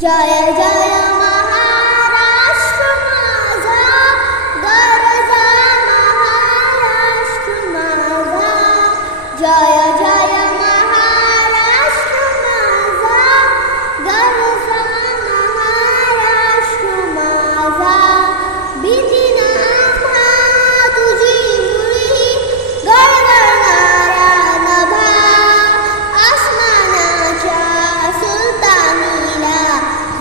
जय जय महाराष्ट्र माझा, गरजा महाराष्ट्र माझा. जय जय महाराष्ट्र माझा, गरजा महाराष्ट्र माझा. भीती नाथा तुझी मुळी, गळगळणारा नभा, आसमानाच्या सुलतानीला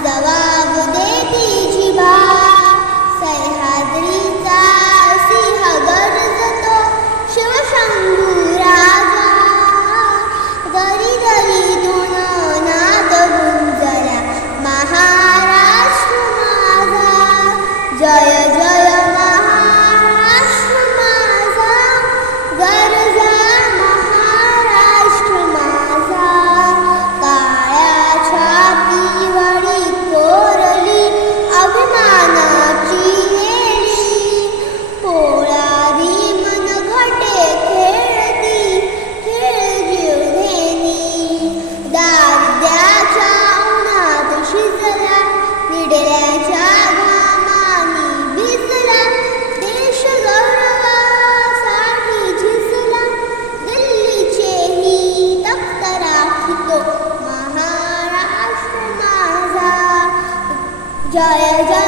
जवाब देती जिभा. सह्याद्रीचा सिंह गर्जतो, शिवशंभू राजा. दरी दरीतून नाद गुंजला महाराष्ट्र माझा. जय जय महाराष्ट्र माझा, गरजा महाराष्ट्र माझा. काळ्या छातीवरी कोरली अभिमानाची हेळी, पोळारी मनगटे खेळती खेळ जीवघेणी. दारिद्र्याच्या उन्हात शिजला, निडल्याच्या घामानी भिजला. देश गौरवासाठी झिजला, दिल्लीचेही तख्त राखितो महाराष्ट्र माझा. जय जय